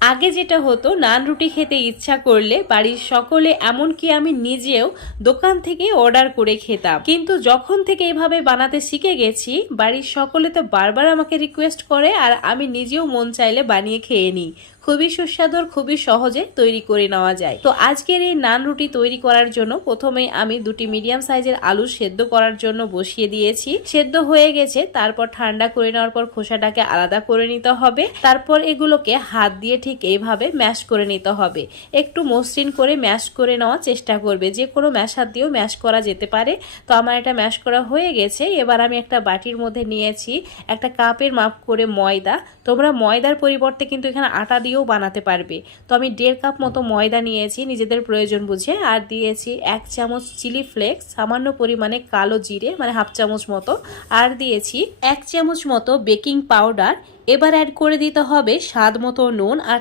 আগে যেটা হতো নান রুটি খেতে ইচ্ছা করলে বাড়ির সকলে এমনকি আমি নিজেও দোকান থেকে অর্ডার করে খেতাম, কিন্তু যখন থেকে এভাবে বানাতে শিখে গেছি বাড়ির সকলে তো বারবার আমাকে রিকোয়েস্ট করে আর আমি নিজেও মন চাইলে বানিয়ে খেয়ে নিই। খুবই সুস্বাদু, খুবই সহজে তৈরি করে নেওয়া যায়। তো আজকের এই নান রুটি তৈরি করার জন্য প্রথমে আমি দুটি মিডিয়াম সাইজের আলু সেদ্ধ করার জন্য বসিয়ে দিয়েছি। সেদ্ধ হয়ে গেছে, তারপর ঠান্ডা করে নেওয়ার পর খোসাটাকে আলাদা করে নিতে হবে। তারপর এগুলোকে হাত দিয়ে ঠিক এইভাবে ম্যাশ করে নিতে হবে। একটু মসৃণ করে ম্যাশ করে নেওয়ার চেষ্টা করবে, যে কোনো ম্যাশার দিয়েও ম্যাশ করা যেতে পারে। তো আমার এটা ম্যাশ করা হয়ে গেছে। এবার আমি একটা বাটির মধ্যে নিয়েছি একটা কাপের মাপ করে ময়দা। তোমরা ময়দার পরিবর্তে কিন্তু এখানে আটা দিয়েও বানাতে পারবে। তো আমি 1.5 কাপ মতো ময়দা নিয়েছি নিজেদের প্রয়োজন বুঝে, আর দিয়েছি 1 চামচ চিলি ফ্লেক্স, সামান্য পরিমাণে কালো জিরে মানে হাফ চামচ মতো, আর দিয়েছি 1 চামচ মতো বেকিং পাউডার। এবার অ্যাড করে দিতে হবে স্বাদ মতো নুন, আর